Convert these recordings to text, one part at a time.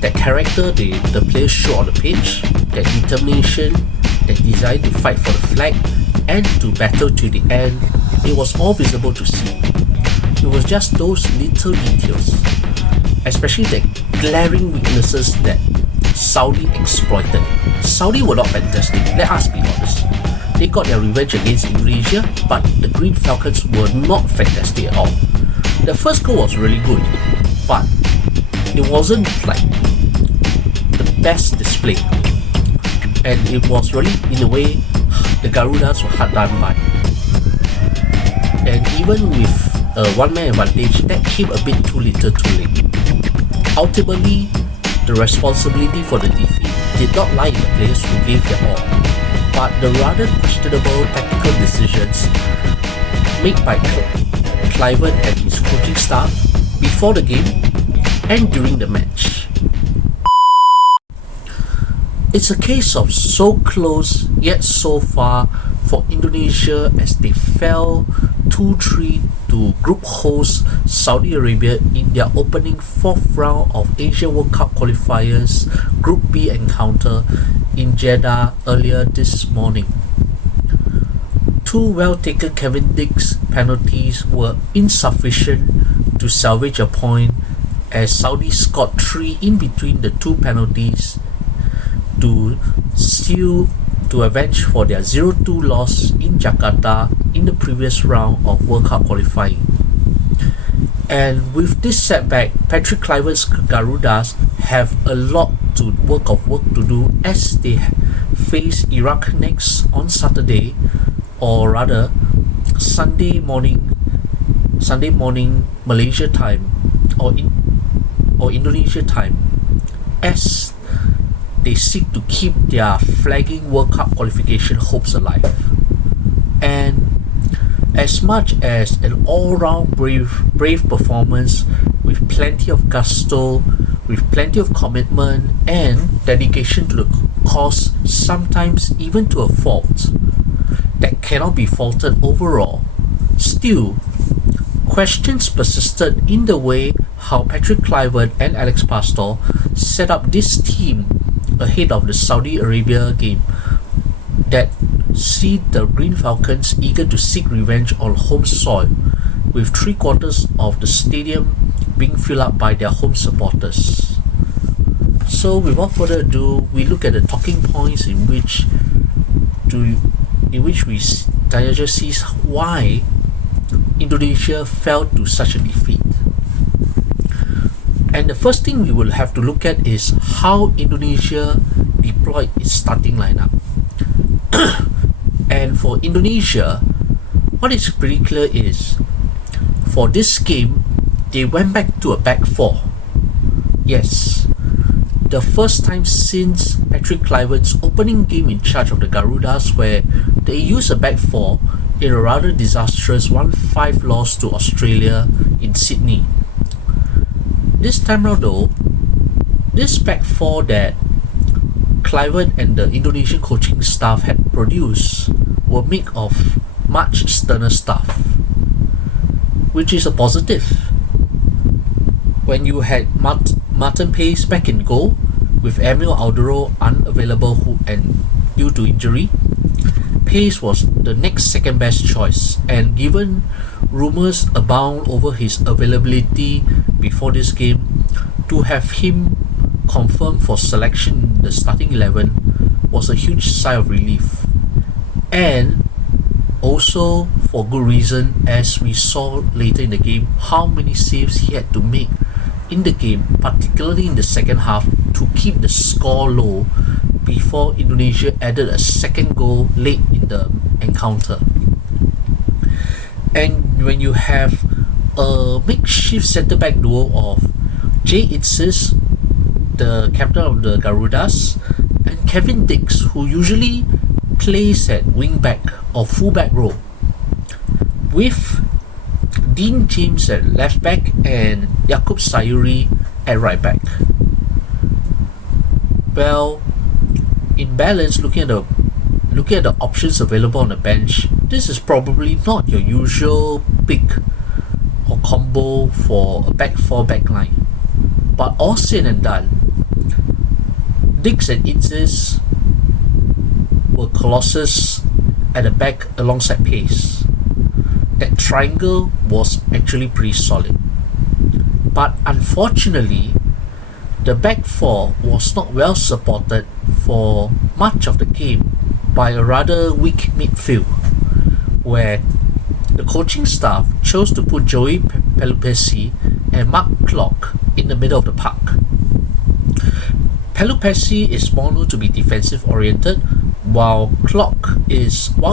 that character the players show on the pitch, that determination, that desire to fight for the flag and to battle to the end, it was all visible to see. It was just those little details, especially the glaring weaknesses that Saudi exploited. Saudi were not fantastic, let us be honest. They got their revenge against Indonesia, but the Green Falcons were not fantastic at all. The first goal was really good, but it wasn't like the best display. And it was really, in a way, the Garudas were hard done by. And even with a one-man advantage, that came a bit too little too late. Ultimately, the responsibility for the defeat did not lie in the players who gave their all, but the rather questionable tactical decisions made by Clivert and his coaching staff before the game and during the match. It's a case of so close yet so far for Indonesia as they fell 2-3 to group host Saudi Arabia in their opening 4th round of Asia World Cup qualifiers Group B encounter in Jeddah earlier this morning. Two well-taken Cavendicks penalties were insufficient to salvage a point as Saudi scored 3 in between the two penalties to avenge for their 0-2 loss in Jakarta in the previous round of World Cup qualifying. And with this setback, Patrick Kluivert's Garudas have a lot to work to do as they face Iraq next on Saturday, or rather Sunday morning Malaysia time or Indonesia time, as they seek to keep their flagging World Cup qualification hopes alive. And as much as an all-round brave performance with plenty of gusto, with plenty of commitment and dedication to the cause, sometimes even to a fault that cannot be faulted overall, still questions persisted in the way how Patrick Kluivert and Alex Pastor set up this team ahead of the Saudi Arabia game that see the Green Falcons eager to seek revenge on home soil, with 3/4 of the stadium being filled up by their home supporters. So without further ado, we look at the talking points in which Tayaja sees why Indonesia fell to such a defeat. And the first thing we will have to look at is how Indonesia deployed its starting lineup. And for Indonesia, what is pretty clear is, for this game, they went back to a back 4. Yes, the first time since Patrick Kluivert's opening game in charge of the Garudas, where they used a back 4 in a rather disastrous 1-5 loss to Australia in Sydney. This time round though, this back 4 that Kluivert and the Indonesian coaching staff had produced were made of much sterner stuff, which is a positive. When you had Martin Pace back in goal, with Emil Aldero unavailable and due to injury, Pace was the next second best choice, and given rumours abound over his availability before this game, to have him confirmed for selection in the starting 11 was a huge sigh of relief. And also for good reason, as we saw later in the game how many saves he had to make in the game, particularly in the second half, to keep the score low before Indonesia added a second goal late in the encounter. And when you have a makeshift centre-back duo of Jay Itzis, the captain of the Garudas, and Kevin Dix, who usually plays at wing-back or full-back role, with Dean James at left-back and Yaakob Sayuri at right-back. Well, in balance, looking at the options available on the bench, this is probably not your usual pick or combo for a back 4 back line. But all said and done, Dix and Itzes were colossus at the back alongside pace. That triangle was actually pretty solid. But unfortunately, the back four was not well supported for much of the game by a rather weak midfield, where the coaching staff chose to put Joey Pelupessy and Mark Clark in the middle of the park. Pelupessy is more known to be defensive oriented, while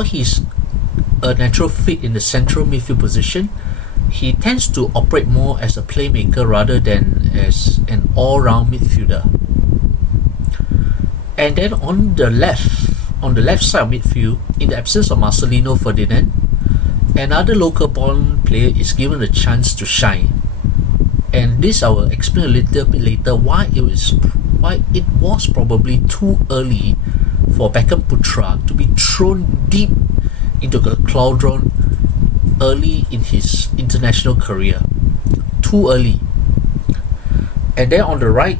he's a natural fit in the central midfield position, he tends to operate more as a playmaker rather than as an all-round midfielder. And then on the left side of midfield, in the absence of Marcelino Ferdinand, another local-born player is given a chance to shine. And this I will explain a little bit later why it was probably too early for Beckham Putra to be thrown deep into the cauldron early in his international career. Too early. And then on the right,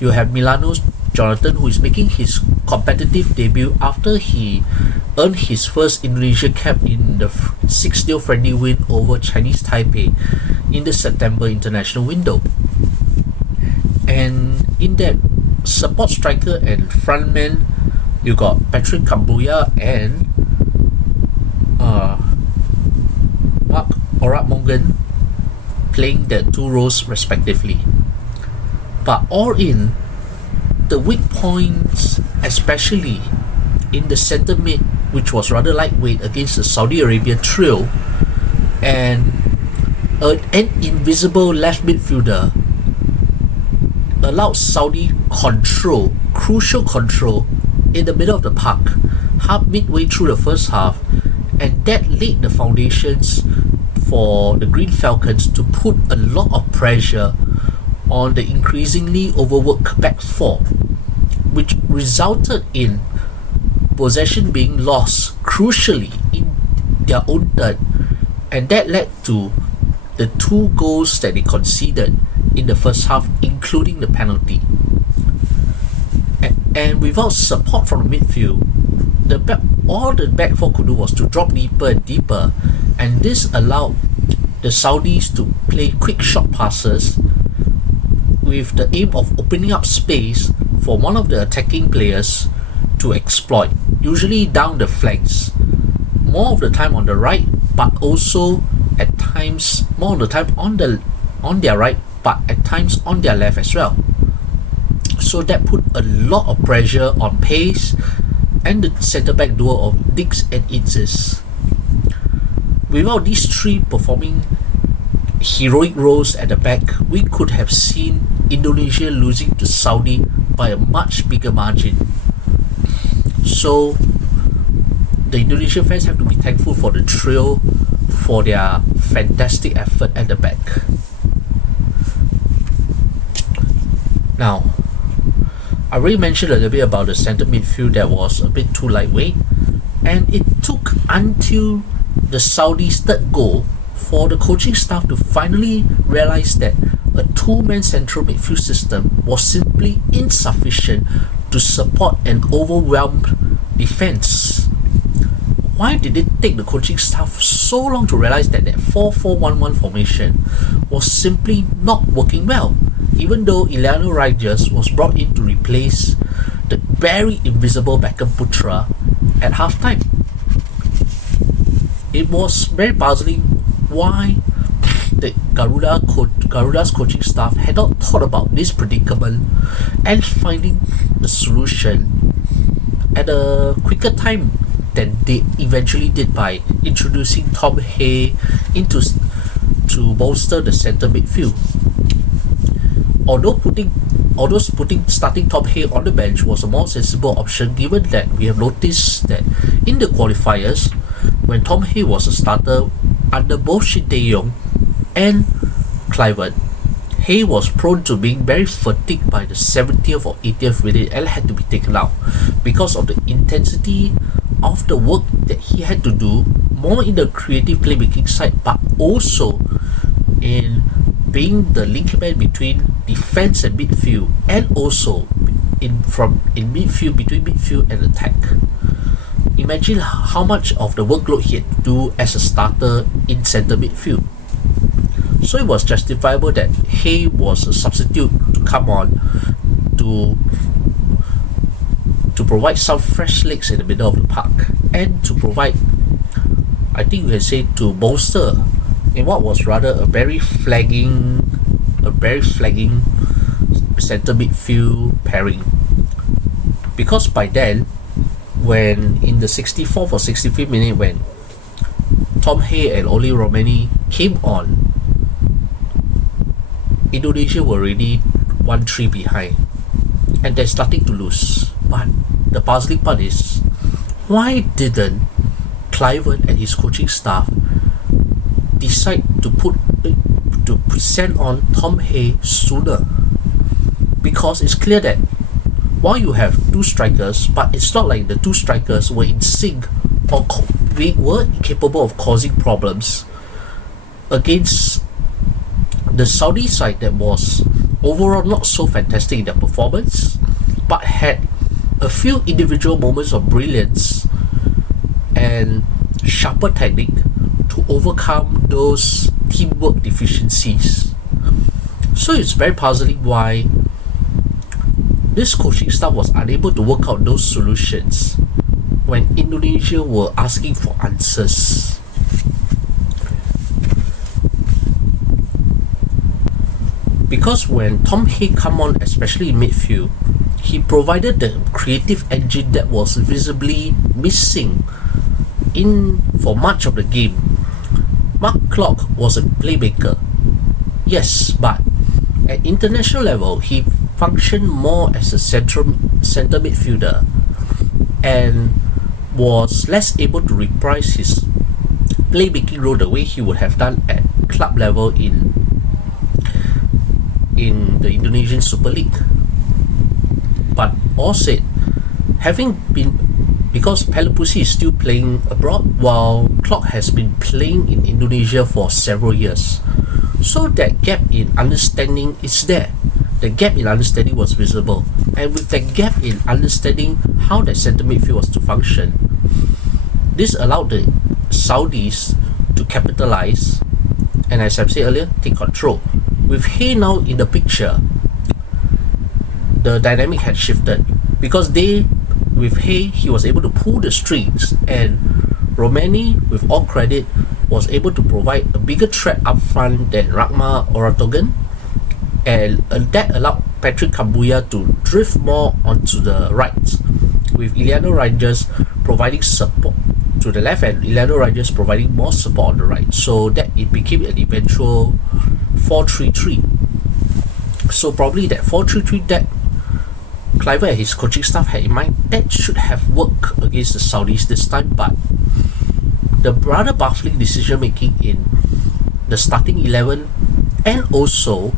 you have Milano's Jonathan, who is making his competitive debut after he earned his first Indonesia cap in the 6-0 friendly win over Chinese Taipei in the September international window. And in that support striker and frontman, you got Patrick Kambuya and Mark Orat-Morgan playing their two roles respectively. But all in, the weak points, especially in the centre mid, which was rather lightweight against the Saudi Arabia trio, and an invisible left midfielder, allowed Saudi crucial control in the middle of the park, midway through the first half, and that laid the foundations for the Green Falcons to put a lot of pressure on the increasingly overworked back four, which resulted in possession being lost crucially in their own third, and that led to the two goals that they conceded in the first half, including the penalty. And without support from the midfield, all the back four could do was to drop deeper and deeper, and this allowed the Saudis to play quick short passes with the aim of opening up space for one of the attacking players to exploit, usually down the flanks, more of the time on the right, but also at times more of the time on their right, but at times on their left as well. So that put a lot of pressure on Pace and the centre-back duo of Dix and Itzes. Without these three performing heroic roles at the back, we could have seen Indonesia losing to Saudi by a much bigger margin. So the Indonesian fans have to be thankful for the trio for their fantastic effort at the back. Now, I already mentioned a little bit about the centre midfield that was a bit too lightweight, and it took until the Saudis' third goal for the coaching staff to finally realize that a two-man central midfield system was simply insufficient to support an overwhelmed defense. Why did it take the coaching staff so long to realize that 4-4-1-1 formation was simply not working well, even though Ileana Rogers was brought in to replace the very invisible Beckham Putra at halftime? It was very puzzling why the Garuda's coaching staff had not thought about this predicament and finding the solution at a quicker time than they eventually did by introducing Tom Hay to bolster the centre midfield. Although starting Tom Hay on the bench was a more sensible option, given that we have noticed that in the qualifiers, when Tom Hay was a starter under both Shin Tae-yong and Clivert, Hay was prone to being very fatigued by the 70th or 80th minute and had to be taken out because of the intensity of the work that he had to do, more in the creative playmaking side, but also in being the linkman between defense and midfield, and also in midfield, between midfield and attack. Imagine how much of the workload he had to do as a starter in centre midfield. So it was justifiable that Hay was a substitute to come on to provide some fresh legs in the middle of the park, and to provide, I think you can say, to bolster in what was rather a very flagging centre midfield pairing. Because by then, when in the 64th or 65th minute, when Tom Hay and Oli Romani came on, Indonesia were already 1-3 behind, and they're starting to lose. But the puzzling part is, why didn't Clivert and his coaching staff decide to send on Tom Hay sooner? Because it's clear that while you have two strikers, but it's not like the two strikers were in sync or were capable of causing problems against the Saudi side that was overall not so fantastic in their performance, but had a few individual moments of brilliance and sharper technique to overcome those teamwork deficiencies. So it's very puzzling why this coaching staff was unable to work out those solutions when Indonesia were asking for answers. Because when Tom Hay come on, especially in midfield, he provided the creative engine that was visibly missing for much of the game. Mark Clark was a playmaker, yes, but at international level, he functioned more as a centre midfielder and was less able to reprise his playmaking role the way he would have done at club level in the Indonesian Super League. But all said, because Pelopussi is still playing abroad while Clark has been playing in Indonesia for several years, so that gap in understanding is there. The gap in understanding was visible, and with that gap in understanding how that centre midfield was to function, this allowed the Saudis to capitalise and, as I've said earlier, take control. With Hay now in the picture, the dynamic had shifted, because with Hay, he was able to pull the strings, and Romani, with all credit, was able to provide a bigger threat up front than Rahma Oratogan, and that allowed Patrick Kambuya to drift more onto the right, with Iliano Rangers providing support to the left and Iliano Rangers providing more support on the right, so that it became an eventual 4-3-3. So probably that 4-3-3 that Clivert and his coaching staff had in mind, that should have worked against the Saudis this time, but the rather baffling decision making in the starting 11 and also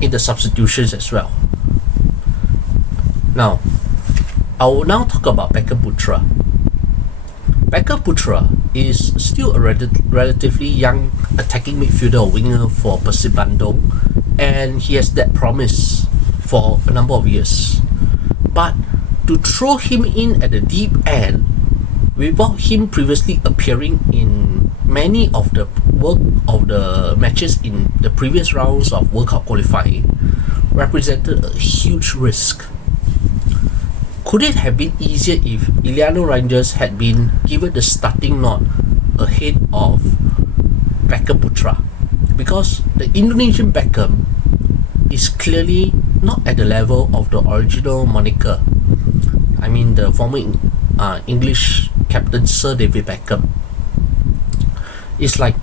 in the substitutions as well. Now, I will now talk about Beckham Putra. Beckham Putra is still a relatively young attacking midfielder or winger for Persib Bandung, and he has that promise for a number of years. But to throw him in at the deep end without him previously appearing in many of the matches in the previous rounds of World Cup qualifying represented a huge risk. Could it have been easier if Iliano Rangers had been given the starting nod ahead of Beckham Putra? Because the Indonesian Beckham is clearly not at the level of the original moniker. I mean, the former English captain Sir David Beckham. It's like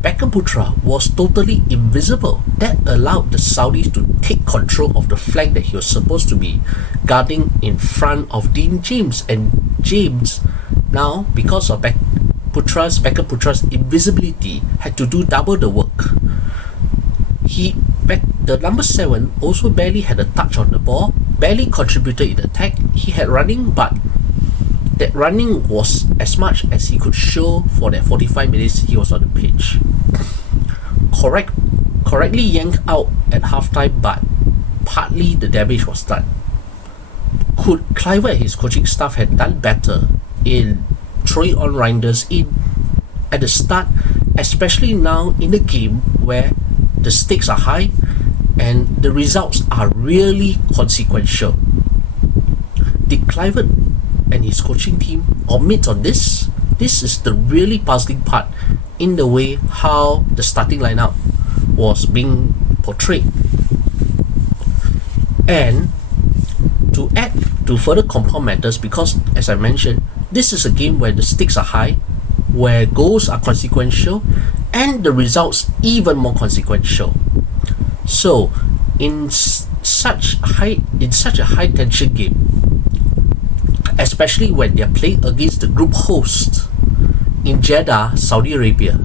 Beckham Putra was totally invisible. That allowed the Saudis to take control of the flank that he was supposed to be guarding in front of Dean James. And James, now, because of Beckham Putra's invisibility, had to do double the work. The number 7 also barely had a touch on the ball, barely contributed in the attack. He had running, but that running was as much as he could show for that 45 minutes he was on the pitch. Correctly yanked out at halftime, but partly the damage was done. Could Cliver and his coaching staff have done better in throwing on Reinders in at the start, especially now in a game where the stakes are high and the results are really consequential? Did Cliver and his coaching team omit on this? This is the really puzzling part in the way how the starting lineup was being portrayed. And to add to further compound matters, because as I mentioned, this is a game where the stakes are high, where goals are consequential, and the results even more consequential. So in such a high tension game, especially when they're playing against the group host in Jeddah, Saudi Arabia,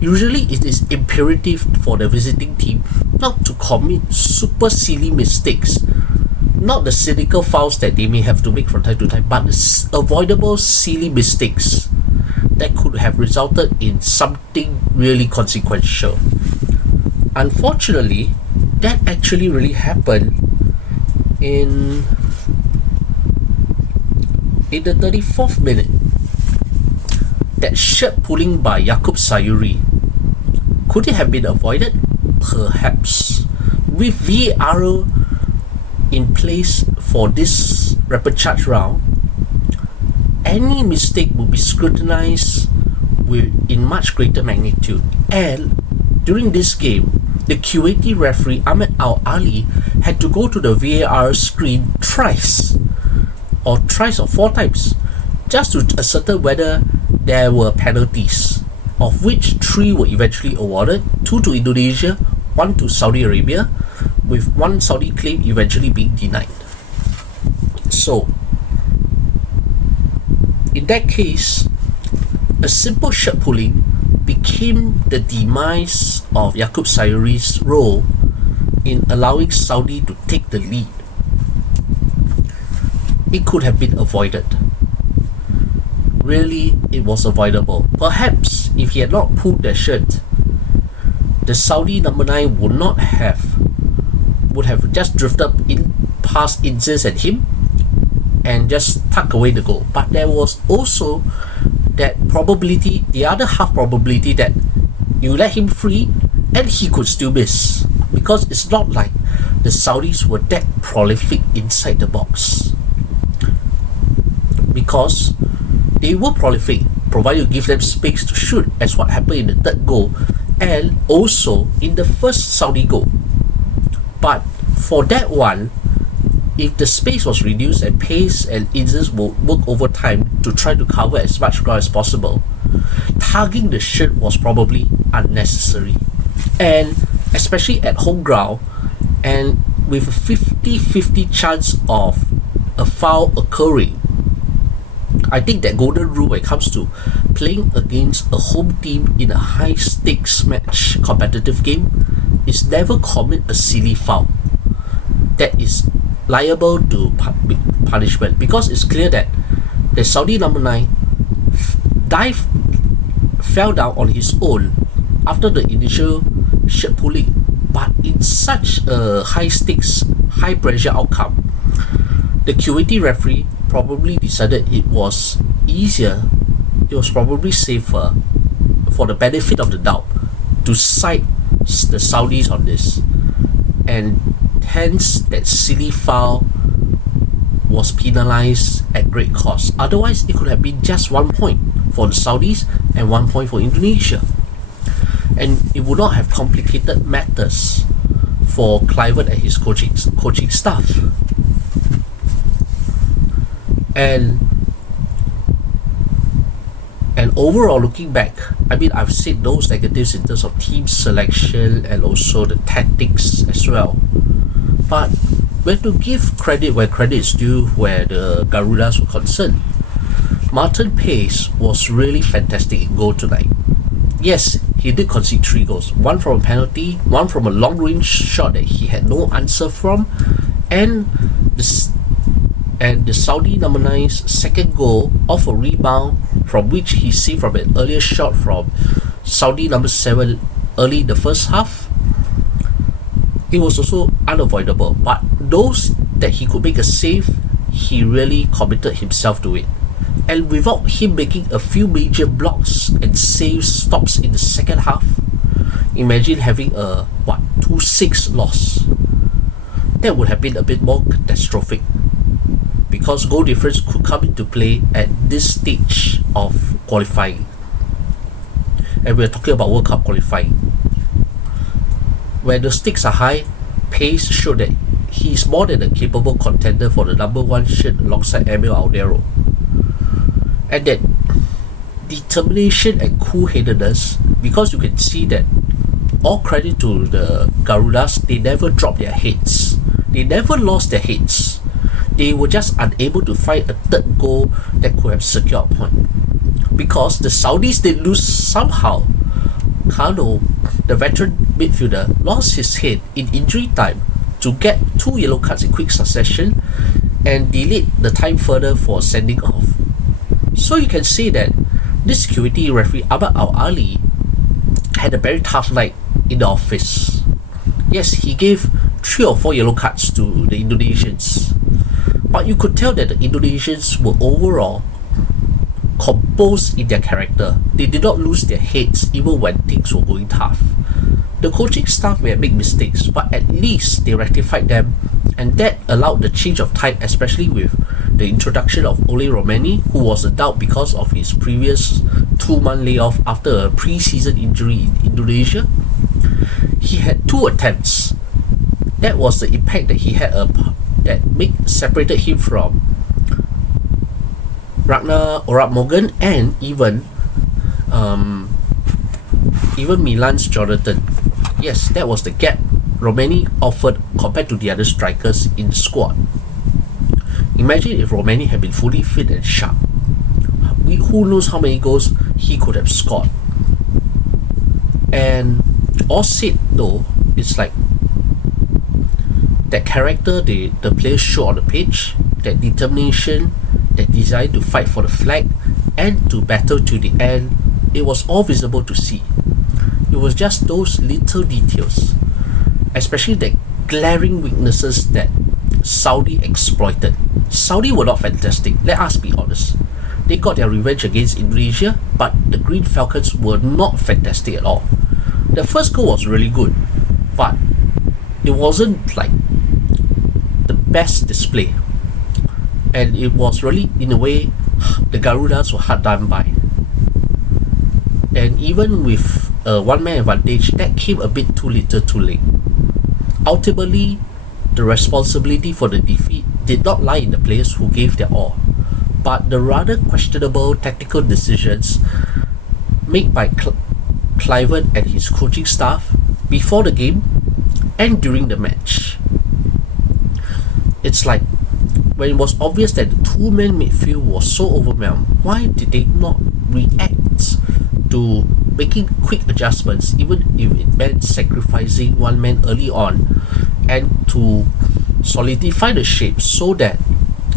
usually it is imperative for the visiting team not to commit super silly mistakes, not the cynical fouls that they may have to make from time to time, but the avoidable silly mistakes that could have resulted in something really consequential. Unfortunately, that actually really happened in the 34th minute. That shirt pulling by Yaqub Sayuri, could it have been avoided? Perhaps. With VAR in place for this rapid charge round, any mistake will be scrutinized in much greater magnitude. And during this game, the Kuwaiti referee Ahmed Al Ali had to go to the VAR screen thrice or 4 times just to ascertain whether there were penalties, of which 3 were eventually awarded, 2 to Indonesia, 1 to Saudi Arabia, with 1 Saudi claim eventually being denied. So in that case, a simple shirt pulling became the demise of Yaqub Sayuri's role in allowing Saudi to take the lead. It could have been avoided. Really, it was avoidable. Perhaps if he had not pulled that shirt, the Saudi number 9 would have just drifted in past Inzes and him and just tuck away the goal. But there was also that probability, the other half probability, that you let him free and he could still miss, because it's not like the Saudis were that prolific inside the box. Because they were prolific, provided you give them space to shoot, as what happened in the third goal and also in the first Saudi goal. But for that one, if the space was reduced and Pace and Inzes will work overtime to try to cover as much ground as possible, tugging the shirt was probably unnecessary. And especially at home ground, and with a 50-50 chance of a foul occurring, I think that golden rule when it comes to playing against a home team in a high stakes match competitive game is never commit a silly foul that is liable to punishment, because it's clear that the Saudi number 9 fell down on his own after the initial shirt pulling, but in such a high stakes, high pressure outcome, the Kuwaiti referee probably decided it was probably safer, for the benefit of the doubt, to side the Saudis on this, and hence that silly foul was penalized at great cost. Otherwise, it could have been just 1 point for the Saudis and 1 point for Indonesia, and it would not have complicated matters for Clivert and his coaching staff. And overall, looking back, I mean, I've said those negatives in terms of team selection and also the tactics as well. But when to give credit where credit is due, where the Garudas were concerned, Martin Pace was really fantastic in goal tonight. Yes, he did concede 3 goals. 1 from a penalty, 1 from a long-range shot that he had no answer from, and the Saudi number 9's second goal off a rebound, from which he saved from an earlier shot from Saudi number 7 early in the first half. It was also unavoidable, but those that he could make a save, he really committed himself to it. And without him making a few major blocks and save stops in the second half, imagine having a 2-6 loss. That would have been a bit more catastrophic, because goal difference could come into play at this stage of qualifying. And we're talking about World Cup qualifying. When the stakes are high, Pace showed that he's more than a capable contender for the number 1 shirt alongside Emil Aldero. And that determination and cool-headedness, because you can see that all credit to the Garudas, they never dropped their heads. They never lost their heads. They were just unable to find a third goal that could have secured a point. Because the Saudis did lose somehow. Kano, the veteran midfielder, lost his head in injury time to get 2 yellow cards in quick succession and delayed the time further for sending off. So you can say that this security referee Ahmad Al-Ali had a very tough night in the office. Yes, he gave 3 or 4 yellow cards to the Indonesians, but you could tell that the Indonesians were overall composed in their character. They did not lose their heads even when things were going tough. The coaching staff may have made mistakes, but at least they rectified them, and that allowed the change of tide, especially with the introduction of Ole Romani, who was a doubt because of his previous 2-month layoff after a pre-season injury in Indonesia. He had 2 attempts. That was the impact that he had that separated him from Ragnar Orat-Morgan and even Milan's Jonathan. Yes, that was the gap Romani offered compared to the other strikers in the squad. Imagine if Romani had been fully fit and sharp. Who knows how many goals he could have scored. And all said though, it's like that character the players show on the pitch, that determination, that desire to fight for the flag and to battle to the end, it was all visible to see. It was just those little details, especially the glaring weaknesses that Saudi exploited. Saudi were not fantastic, let us be honest. They got their revenge against Indonesia, but the Green Falcons were not fantastic at all. The first goal was really good, but it wasn't like the best display. And it was really, in a way, the Garudas were hard done by. And even with a one-man advantage, that came a bit too little too late. Ultimately, the responsibility for the defeat did not lie in the players who gave their all, but the rather questionable tactical decisions made by Clivert and his coaching staff before the game and during the match. It's like, when it was obvious that the 2-man midfield was so overwhelmed, why did they not react to making quick adjustments, even if it meant sacrificing one man early on, and to solidify the shape so that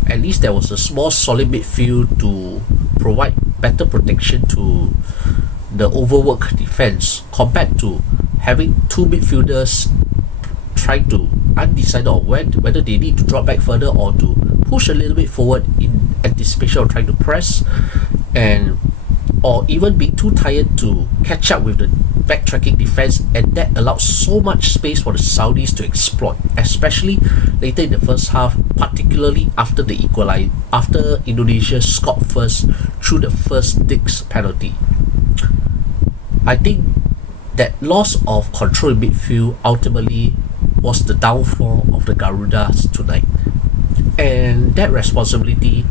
at least there was a small solid midfield to provide better protection to the overworked defense, compared to having 2 midfielders trying to undecided on whether they need to drop back further or to push a little bit forward in anticipation of trying to press, and or even being too tired to catch up with the backtracking defense, and that allowed so much space for the Saudis to exploit, especially later in the first half, particularly after after Indonesia scored first through the first Dix penalty. I think that loss of control in midfield ultimately was the downfall of the Garudas tonight, and that responsibility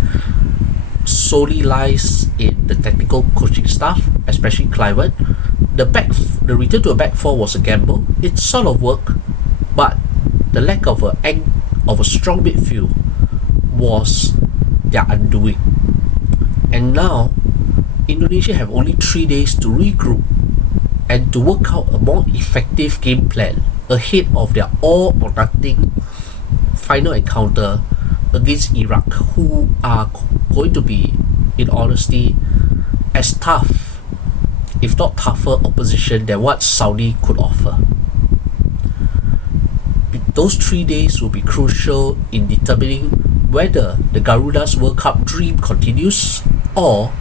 solely lies in the technical coaching staff, especially Clivert. The return to a back four was a gamble. It sort of worked, but the lack of a strong midfield was their undoing. And now Indonesia have only 3 days to regroup and to work out a more effective game plan ahead of their all or nothing final encounter against Iraq, who are going to be, in honesty, as tough, if not tougher opposition than what Saudi could offer. Those 3 days will be crucial in determining whether the Garuda's World Cup dream continues or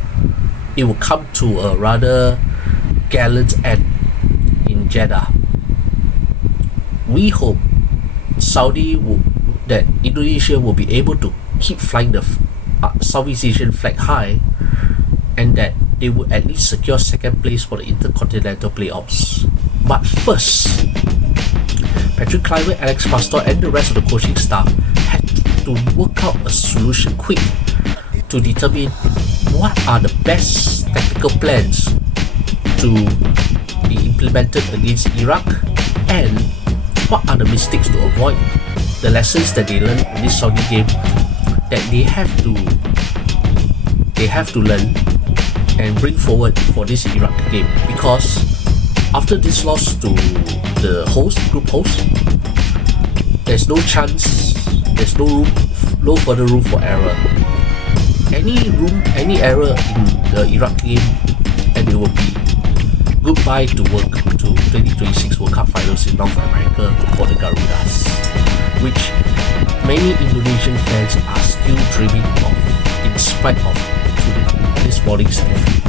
it will come to a rather gallant end in Jeddah. We hope that Indonesia will be able to keep flying the Southeast Asian flag high, and that they will at least secure second place for the Intercontinental Playoffs. But first, Patrick Kluivert, Alex Pastor and the rest of the coaching staff had to work out a solution quick to determine what are the best tactical plans to be implemented against Iraq and what are the mistakes to avoid, the lessons that they learned in this Saudi game that they have to learn and bring forward for this Iraq game, because after this loss to the group host, there's no chance, there's no further room for error. Any error in the Iraq game and it will be goodbye to 2026 World Cup Finals in North America for the Garudas, which many Indonesian fans are still dreaming of in spite of this morning's defeat.